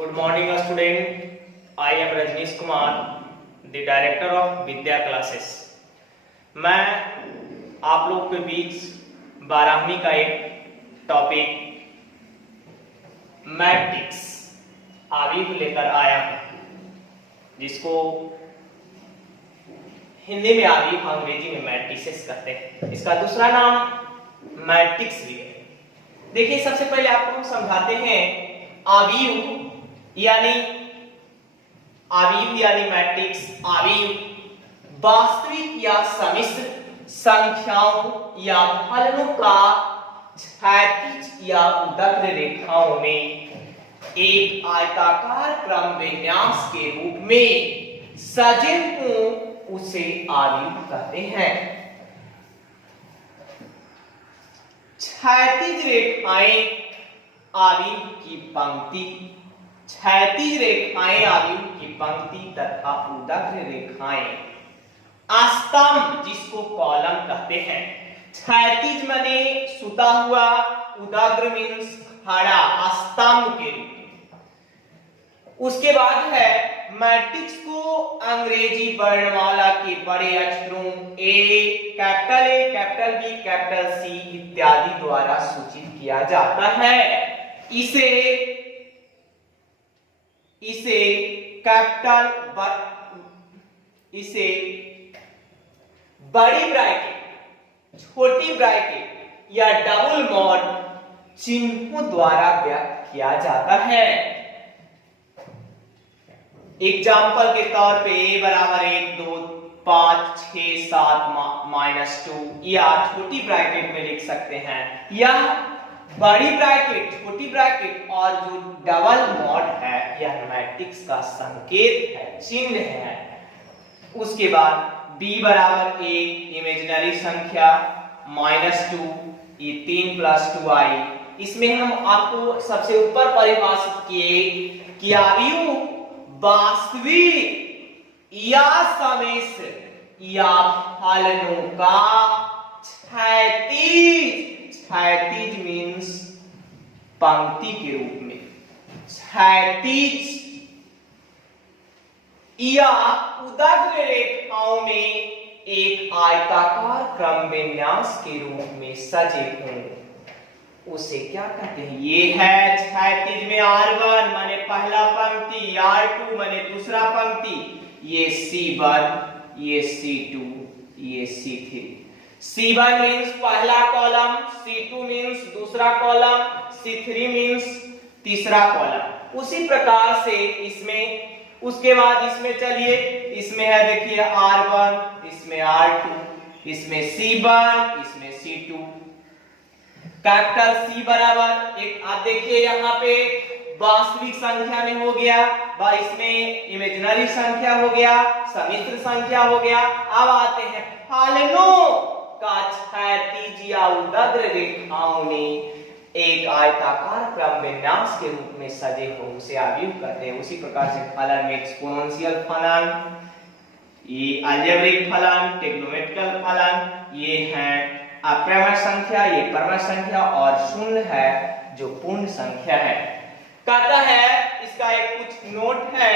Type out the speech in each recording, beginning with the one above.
Good morning, student. I am Rajnish Kumar, the director of Vidya classes. मैं आप लोग के बीच 12वीं का एक टॉपिक मैट्रिक्स आवीव लेकर आया हूं, जिसको हिंदी में आवीव, अंग्रेजी में मैट्रिसेस कहते हैं। इसका दूसरा नाम मैट्रिक्स भी है। देखिए, सबसे पहले आपको हम समझाते हैं आवीव यानी मैट्रिक्स। आवीव वास्तविक या सम्मिश्र संख्याओं या फलनों का क्षैतिज या ऊर्ध्वाधर रेखाओं में एक आयताकार क्रम विन्यास के रूप में सजे हों, उसे आवीव कहते हैं। क्षैतिज रेखाएं आवीव की पंक्ति, क्षैतिज रेखाएं आवीव की पंक्ति तथा ऊर्ध्वाधर रेखाएं स्तंभ, जिसको कॉलम कहते हैं। क्षैतिज माने सुता हुआ, ऊर्ध्वाधर मीन्स खड़ा, स्तंभ के रूप में। उसके बाद है मैट्रिक्स को अंग्रेजी वर्णमाला के बड़े अक्षरों ए, कैपिटल बी, कैपिटल सी इत्यादि द्वारा सूचित किया जाता है। इसे बड़ी ब्रैकेट, छोटी ब्रैकेट या डबल मॉड चिन्हों द्वारा व्यक्त किया जाता है। एग्जाम्पल के तौर पे a बराबर 1, 2, 5, 6, 7 -2 या छोटी ब्रैकेट में लिख सकते हैं। यह बड़ी ब्रैकेट, छोटी ब्रैकेट और जो डबल मॉड है, यह मैट्रिक्स का संकेत है, चिन्ह है। उसके बाद b बराबर 1 इमेजिनरी संख्या -2, ये 3 + 2i। इसमें हम आपको सबसे ऊपर परिभाषित किए कि आवीव वास्तविक या सम्मिश्र या फलनों का क्षैतिज मीन्स पंक्ति के रूप में, क्षैतिज या ऊर्ध्वाधर रेखाओं में एक आयताकार क्रम विन्यास के रूप में सजे हों, उसे क्या कहते हैं? ये है क्षैतिज में R1 माने पहला पंक्ति, R2 माने दूसरा पंक्ति, ये C1, ये C2, ये C3। C1 मीन्स पहला कॉलम, C2 मीन्स दूसरा कॉलम, C3 मीन्स तीसरा कॉलम। उसी प्रकार से इसमें, उसके बाद इसमें चलिए, इसमें है देखिए R1, इसमें R2, इसमें C1, इसमें C2। कैपिटल C बराबर एक, आप देखिए यहाँ पे वास्तविक संख्या में हो गया, इसमें इमेजिनरी संख्या हो गया, सम्मिश्र संख्या हो गया। अब आते हैं फलनों का क्षैतिज या ऊर्ध्वाधर रेखाओं में एक आयताकार क्रम विन्यास के रूप में सजे हो, उसे आवीव कहते हैं। उसी प्रकार से फलन में एक्सपोनेंशियल फलन, ये अलजेब्रिक फलन, ट्रिग्नोमेट्रिकल फलन, ये है अप्रमेय संख्या, ये परमेय संख्या, और शून्य है जो पूर्ण संख्या है। कहता है, इसका एक कुछ नोट है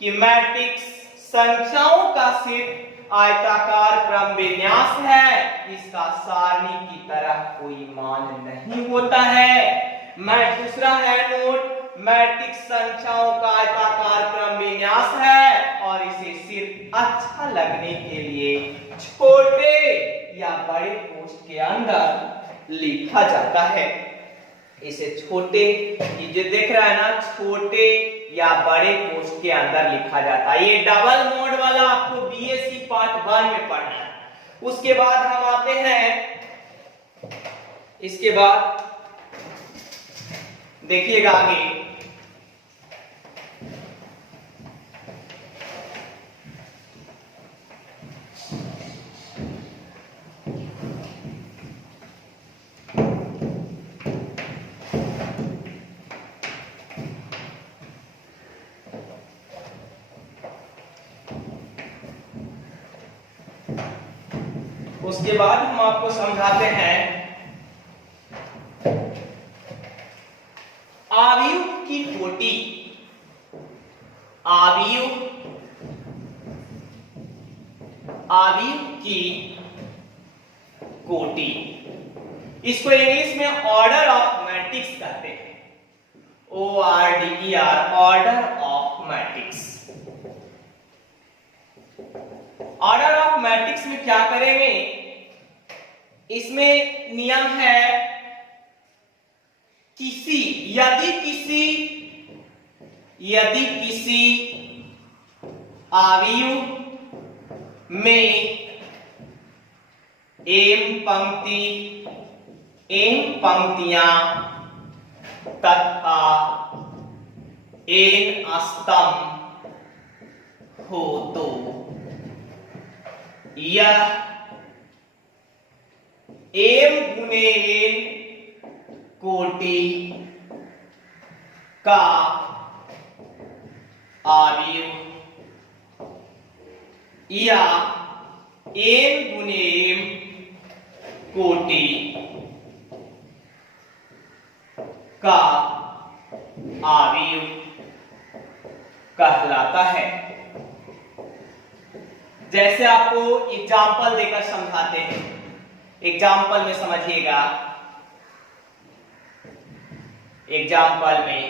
कि मैट्रिक्स संख्याओं का सेट आयताकार क्रम विन्यास है, इसका सारणी की तरह कोई मान नहीं होता है। दूसरा है नोट, मैट्रिक्स संख्याओं का आयताकार क्रम विन्यास है और इसे सिर्फ अच्छा लगने के लिए छोटे या बड़े पोस्ट के अंदर लिखा जाता है। इसे छोटे, ये जो देख रहा है ना, छोटे या बड़े पोस्ट के अंदर लिखा जाता है। ये डबल मोड वाला आपको बीएससी पार्ट 1 में पढ़ना है। उसके बाद हम आते हैं, इसके बाद देखिएगा आगे, उसके बाद हम आपको समझाते हैं आवीव की कोटि। आव्यूह, आव्यूह की कोटि। इसको इंग्लिश में ऑर्डर ऑफ मैट्रिक्स कहते हैं। ORDER, order of matrix. Order of matrix में क्या करेंगे, इसमें नियम है किसी यदि किसी आव्यूह में m पंक्तियां तथा n स्तंभ हो तो यह m गुने n कोटि का आव्यूह या m गुने m कोटि का आव्यूह कहलाता है। जैसे आपको एग्जाम्पल देकर समझाते हैं, एग्जाम्पल में समझिएगा। एग्जाम्पल में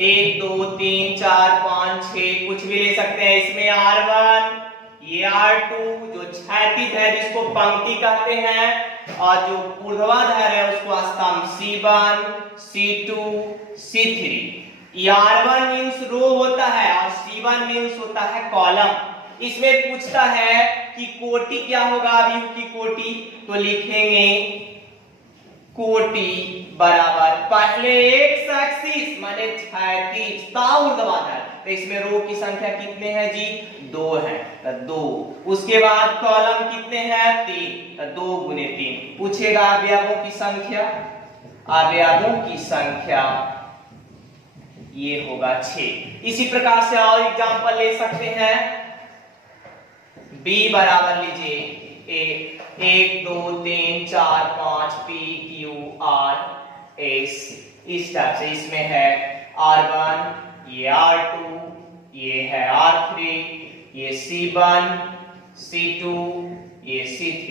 1 2 3 4 5 6 कुछ भी ले सकते हैं। इसमें R1, ये R2 जो क्षैतिज है जिसको पंक्ति कहते हैं, और जो ऊर्ध्वाधर है उसको स्तंभ C1, C2, C3। R1 means रो होता है और C1 मीन्स होता है कॉलम। इसमें पूछता है कि कोटि क्या होगा, आव्यूह की कोटि, तो लिखेंगे कोटि बराबर पहले एक्स एक्सिस माने क्षैतिज ता ऊर्ध्वाधर, तो इसमें रो की संख्या कितने हैं जी, 2 है, तो 2। उसके बाद कॉलम कितने हैं, 3, तो 2 गुने 3। पूछेगा अवयवों की संख्या, अवयवों की संख्या ये होगा 6। इसी प्रकार से और एग्जांपल ले सकते हैं। बी बराबर लीजिए 1 2 3 4 5 P Q R S, इस टाइप से। इसमें है R1, ये R2, ये है R3, ये C1, C2, ये C3।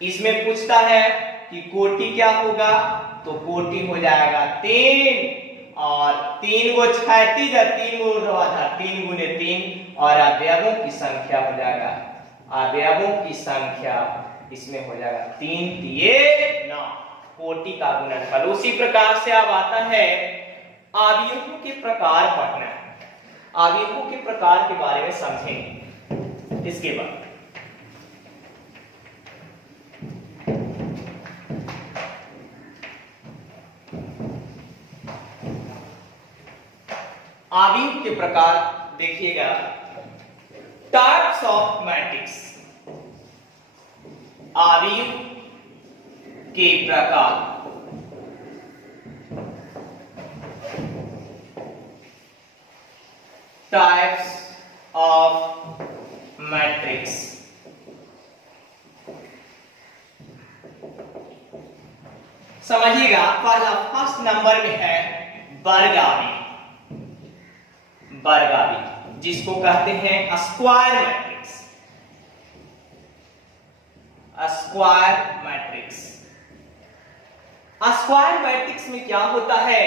इसमें पूछता है कि कोटि क्या होगा, तो कोटि हो जाएगा 3, और 3 गो क्षैतिज है, 3 गो ऊर्ध्वाधर, 3 गुने 3, और अवयवों की संख्या हो जाएगा, अवयवों की संख्या इसमें हो जाएगा 3 3 9, कोटि का गुणनफल। उसी प्रकार से अब आता है अवयवों के प्रकार पढ़ना है। अवयवों के प्रकार के बारे में समझेंगे इसके बाद। अवयव के प्रकार देखिएगा, टाइप्स ऑफ मैट्रिक्स, अवयव के प्रकार। Types of matrix. समझिएगा, पहला फर्स्ट नंबर में है वर्गावी, वर्गावी जिसको कहते हैं square matrix, square matrix. Square matrix में क्या होता है,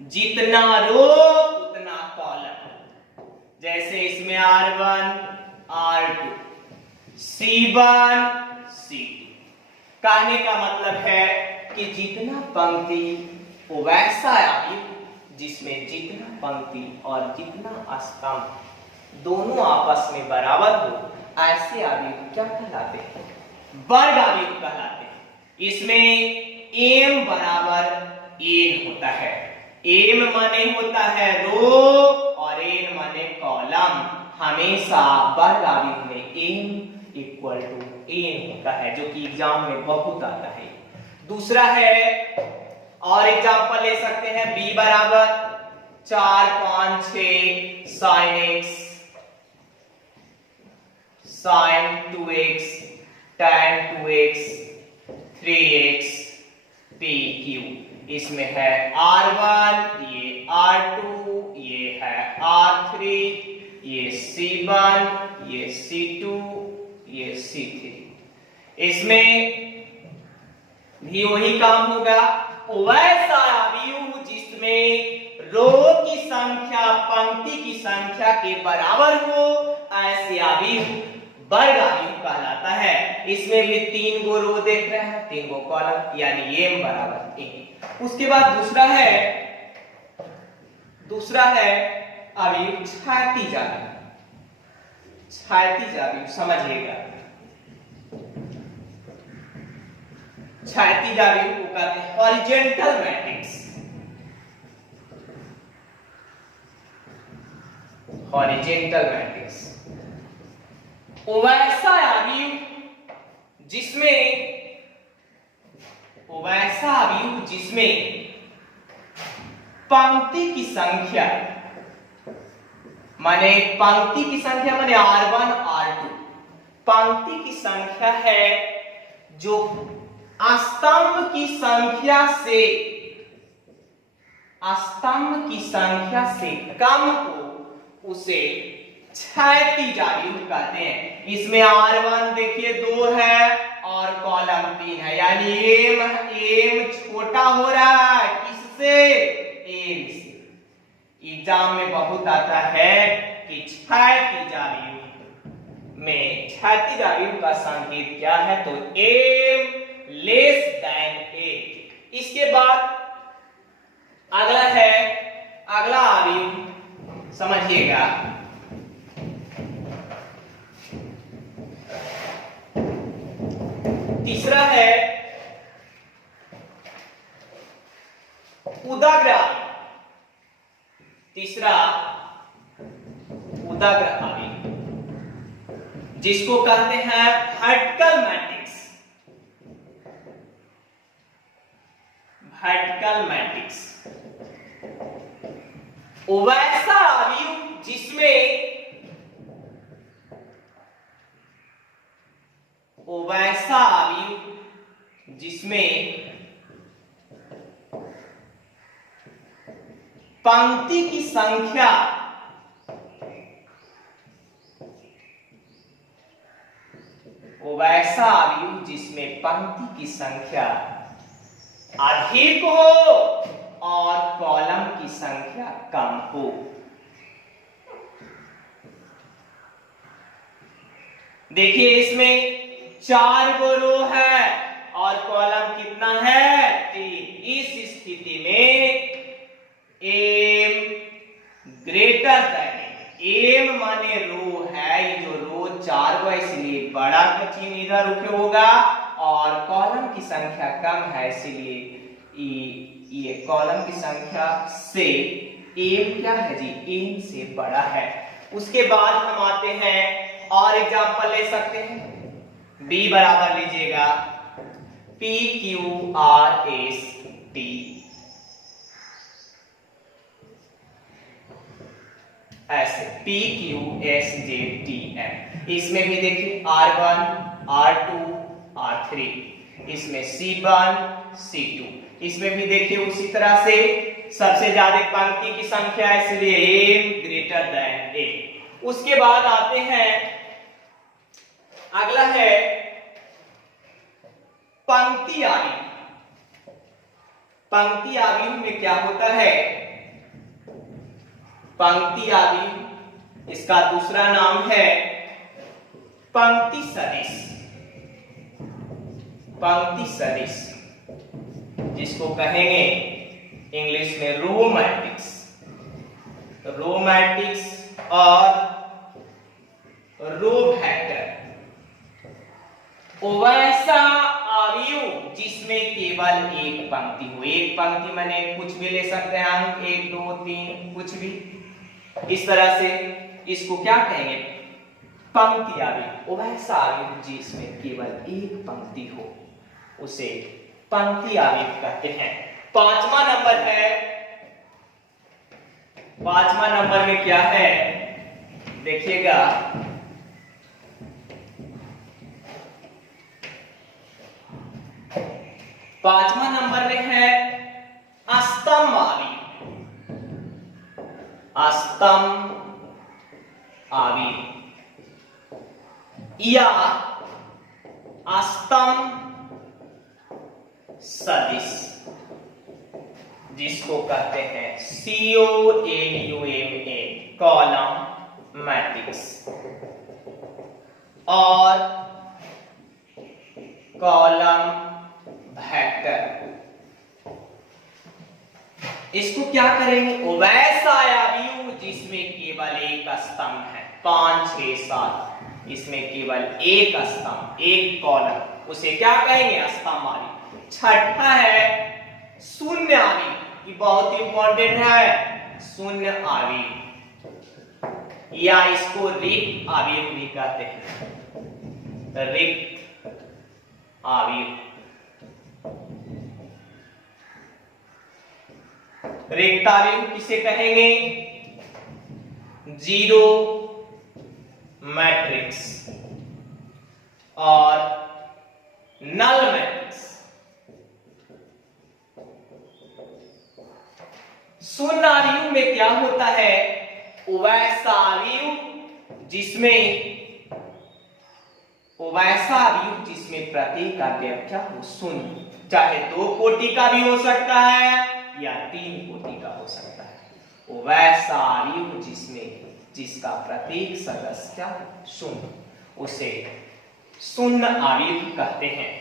जितना रो उतना कॉलम। जैसे इसमें R1, R2, C1, C2। कहने का मतलब है कि जितना पंक्ति वो वैसा अवयव जिसमें जितना पंक्ति और जितना स्तंभ दोनों आपस में बराबर हो, ऐसे अवयव क्या कहलाते हैं, वर्ग अवयव कहलाते हैं। इसमें m बराबर n होता है। m माने होता है रो और n माने कॉलम। हमेशा वर्ग अवयव में m इक्वल टू n होता है, जो कि एग्जाम में बहुत आता है। दूसरा है, और एग्जाम्पल ले सकते हैं, b बराबर 4 5 6 sin x, sin 2x, tan 2x, 3x, pq। इसमें है R1, ये R2, ये है R3, ये C1, ये C2, ये C3। इसमें भी वही काम होगा। वैसा अवयव जिसमें रो की संख्या पंक्ति की संख्या के बराबर हो, ऐसे अवयव वर्ग अवयव कहलाता है। इसमें भी 3 गो रो देख रहे हैं, 3 गो कॉलम, यानी m बराबर a। उसके बाद दूसरा है अवयव क्षैतिज अवयव। क्षैतिज अवयव समझिएगा, क्षैतिज अवयव को कहते हैं हॉरिजॉन्टल मैट्रिक्स। हॉरिजॉन्टल मैट्रिक्स वैसा अवयव जिसमें पंक्ति की संख्या माने R1 R2 पंक्ति की संख्या है जो स्तंभ की संख्या से कम हो, उसे क्षैतिज अवयव कहते हैं। इसमें R1 देखिए 2 है और कॉलम 3 है, यानी m छोटा हो रहा है किससे? m से। एग्जाम में बहुत आता है कि क्षैतिज अवयव का संकेत क्या है, तो m लेस देन a। इसके बाद अगला अवयव समझिएगा, तीसरा है उदाग्र अवयव, जिसको कहते हैं वर्टिकल मैट्रिक्स। वैसा अवयव जिसमें पंक्ति की संख्या अधिक हो और कॉलम की संख्या कम हो। देखिए इसमें 4 गो रो है और कॉलम कितना है? 3। इस स्थिति में m ग्रेटर देन m माने रो है, ये जो रो 4 गो इसलिए बड़ा का चिन्ह इधर रुके होगा और कॉलम की संख्या कम है, इसलिए ये कॉलम की संख्या से m क्या है जी? m से बड़ा है। उसके बाद हम आते हैं और एग्जांपल ले सकते हैं। b बराबर लीजिएगा PQRST, ऐसे PQSJTM। इसमें भी देखिए R1 R2 R3, इसमें C1 C2, इसमें भी देखिए उसी तरह से सबसे ज्यादा पंक्ति की संख्या है, इसलिए m ग्रेटर देन a। उसके बाद आते हैं, अगला है पंक्ति अवयव। पंक्ति अवयव में क्या होता है? पंक्ति अवयव, इसका दूसरा नाम है पंक्ति सदिश। पंक्ति सदिश जिसको कहेंगे इंग्लिश में रो मैट्रिक्स और रो वेक्टर। वैसा अवयव जिसमें केवल एक पंक्ति हो। एक पंक्ति माने कुछ भी ले सकते हैं हम, 1 2 3 कुछ भी, इस तरह से इसको क्या कहेंगे? पंक्ति अवयव। वैसा अवयव जिसमें केवल एक पंक्ति हो उसे पंक्ति अवयव कहते हैं। पांचवा नंबर में क्या है देखिएगा, पांचवा नंबर में है स्तंभ आवी या स्तंभ सदिश, जिसको कहते हैं COLUMN कॉलम मैट्रिक्स और कॉलम वेक्टर। इसको क्या करेंगे? वैसा आव्यूह जिसमें केवल एक स्तंभ है, 5 6 7, इसमें केवल एक स्तंभ एक कॉलम, उसे क्या कहेंगे? स्तंभ आव्यूह। छठा है शून्य आव्यूह, ये बहुत इंपॉर्टेंट है, शून्य आव्यूह या इसको रिक्त आव्यूह भी कहते हैं, रिक्त आव्यूह। रिक्त आव्यूह किसे कहेंगे? जीरो मैट्रिक्स और नल मैट्रिक्स। शून्य आव्यूह में क्या होता है? वैसा आव्यूह जिसमें प्रत्येक अवयव क्या हो? शून्य, चाहे 2 कोटि का भी हो सकता है या 3 कोटि का हो सकता है। वैसा आव्यूह जिसका प्रत्येक सदस्य क्या हो? शून्य, उसे शून्य आव्यूह कहते हैं।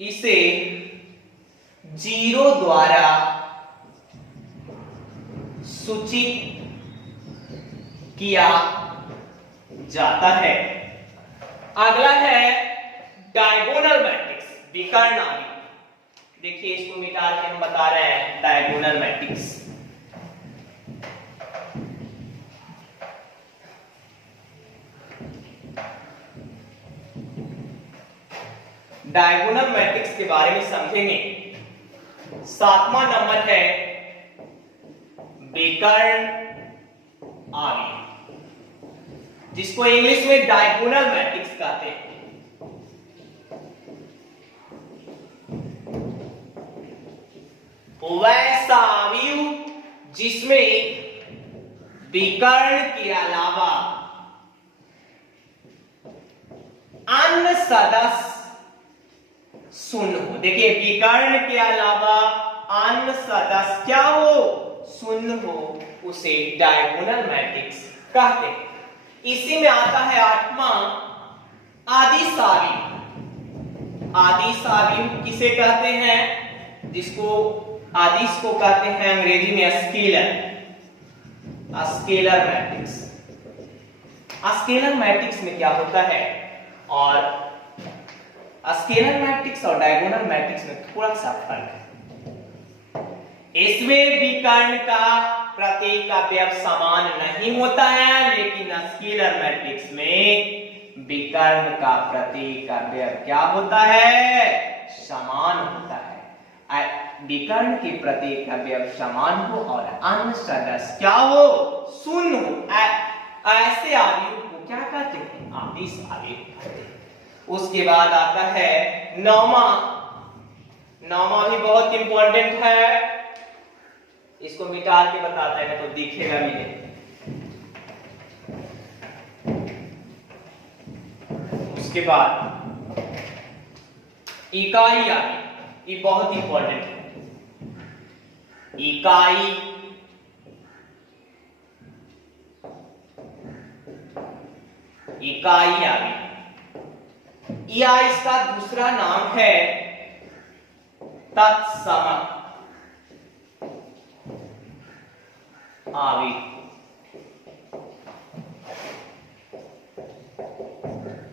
इसे जीरो द्वारा सूचित किया जाता है। अगला है डायगोनल मैट्रिक्स, विकर्ण आव्यूह। देखिए इसको मिटा के हम बता रहे हैं डायगोनल मैट्रिक्स। डायगोनल मैट्रिक्स के बारे में समझेंगे। 7वां नंबर है विकर्ण आव्यूह, जिसको इंग्लिश में डायगोनल मैट्रिक्स कहते हैं। वैसा आव्यूह जिसमें विकर्ण के अलावा अन्य सदस्य शून्य हो। देखिए विकर्ण के अलावा अन्य सदस्य क्या हो? शून्य हो, उसे डायगोनल मैट्रिक्स कहते हैं। इसी में आता है 8वां आदिश आव्यूह। आदिश आव्यूह किसे कहते हैं? जिसको आदिश को कहते हैं अंग्रेजी में स्केलर मैट्रिक्स। स्केलर मैट्रिक्स में क्या होता है? और स्केलर मैट्रिक्स और डायगोनल मैट्रिक्स में थोड़ा सा फर्क है। इसमें विकर्ण का प्रत्येक अवयव समान नहीं होता है, लेकिन स्केलर मैट्रिक्स में विकर्ण का प्रत्येक अवयव क्या होता है? समान होता है। विकर्ण के प्रत्येक अवयव समान हो और अन्य सदस्य क्या हो? शून्य हो। ऐसे आव्यूह को क्या कहते हैं? आदिश आव्यूह कहते हैं। उसके बाद आता है 9वां भी बहुत इंपॉर्टेंट है, इसको मिटा के बताता है तो दिखेगा भी नहीं। उसके बाद इकाई आव्यूह, ये बहुत इंपॉर्टेंट है। इकाई आव्यूह या इसका दूसरा नाम है तत्समक आव्यूह।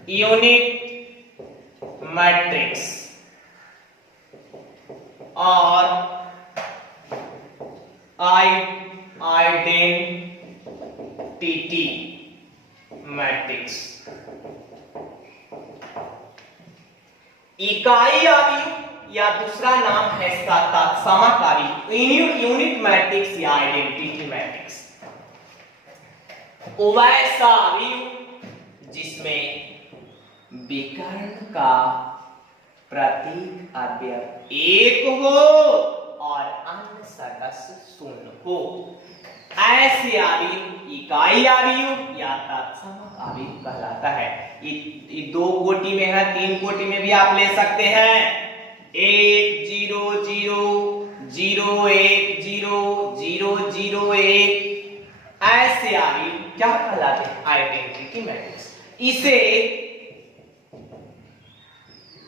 यूनिट मैट्रिक्स और आइडेंटिटी मैट्रिक्स। इकाई आव्यूह या दूसरा नाम है इसका तत्समक आव्यूह, यूनिट मैट्रिक्स या आइडेंटिटी मैट्रिक्स। वैसा आव्यूह जिसमें विकर्ण का प्रत्येक अवयव एक हो और अन्य सदस्य शून्य हो, ऐसे अवयव इकाई अवयव या तत्सम अवयव कहलाता है। ये 2 कोटि में है, 3 कोटि में भी आप ले सकते हैं। 1 0 0 0 1 0 0 0 1, ऐसे अवयव क्या कहलाते हैं? Identity matrix. इसे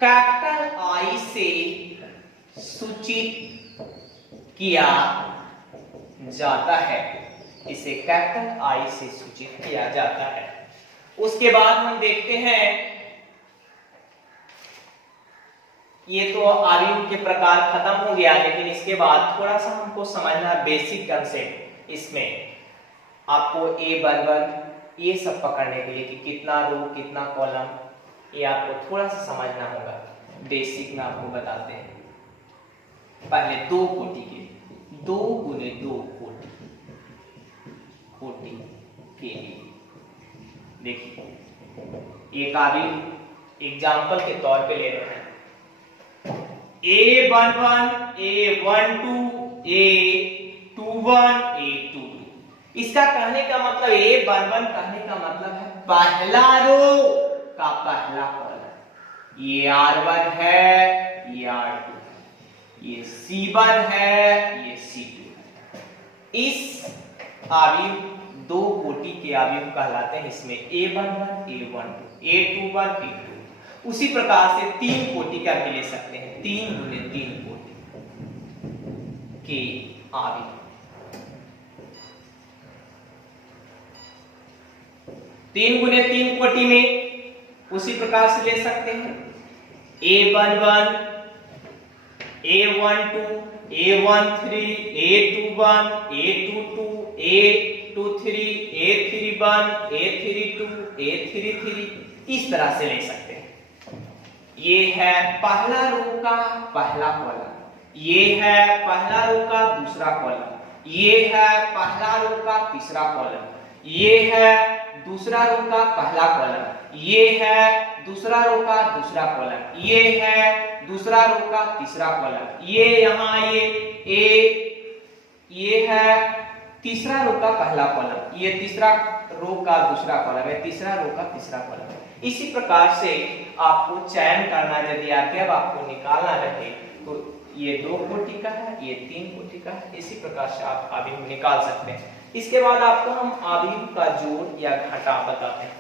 कैपिटल आई से सूचित किया जाता है, इसे कैपिटल आई से सूचित किया जाता है। उसके बाद हम देखते हैं, ये तो अवयव के प्रकार खत्म हो गया, लेकिन इसके बाद थोड़ा सा हमको समझना बेसिक कंसेप्ट। इसमें आपको A11 ये सब पकड़ने के लिए कि कितना रो कितना कॉलम, ये आपको थोड़ा सा समझना होगा। बेसिक में आपको बताते हैं। पहले 2 कोटि के 2 गुने 2 कोटि के लिए देखिए, एक अवयव एग्जाम्पल के तौर पे ले रहे हैं। A11 A12 A21 A22। इसका कहने का मतलब, A11 कहने का मतलब है पहला रो का पहला कॉलम। ये R1 है, ये R2 है, ये C1 है, ये C2 है। इस अवयव 2 कोटि के अवयव कहलाते हैं। इसमें A11 A12 A21 A22। उसी प्रकार से 3 कोटि का भी ले सकते हैं, 3 गुने 3 कोटि के अवयव। 3 गुने 3 कोटि में उसी प्रकार से ले सकते हैं। A11 A12 A13 A21 A22 A23 A31 A32 A33, इस तरह से ले सकते हैं। ये है पहला रो का पहला कॉलम, ये है पहला रो का दूसरा कॉलम, ये है पहला रो का तीसरा कॉलम, ये है दूसरा रो का पहला कॉलम, ये है दूसरा रो का दूसरा कॉलम, ये है दूसरा रो का तीसरा कॉलम, ये यहाँ ये है तीसरा रो का पहला कॉलम, ये तीसरा रो का दूसरा कॉलम है, तीसरा रो का तीसरा कॉलम। इसी प्रकार से आपको चयन करना, यदि अवयव आपको निकालना रहे तो ये 2 कोटि का है, ये 3 कोटि का है। इसी प्रकार से आप अवयव निकाल सकते हैं। इसके बाद आपको हम अवयव का जोड़ या घटा बताते हैं।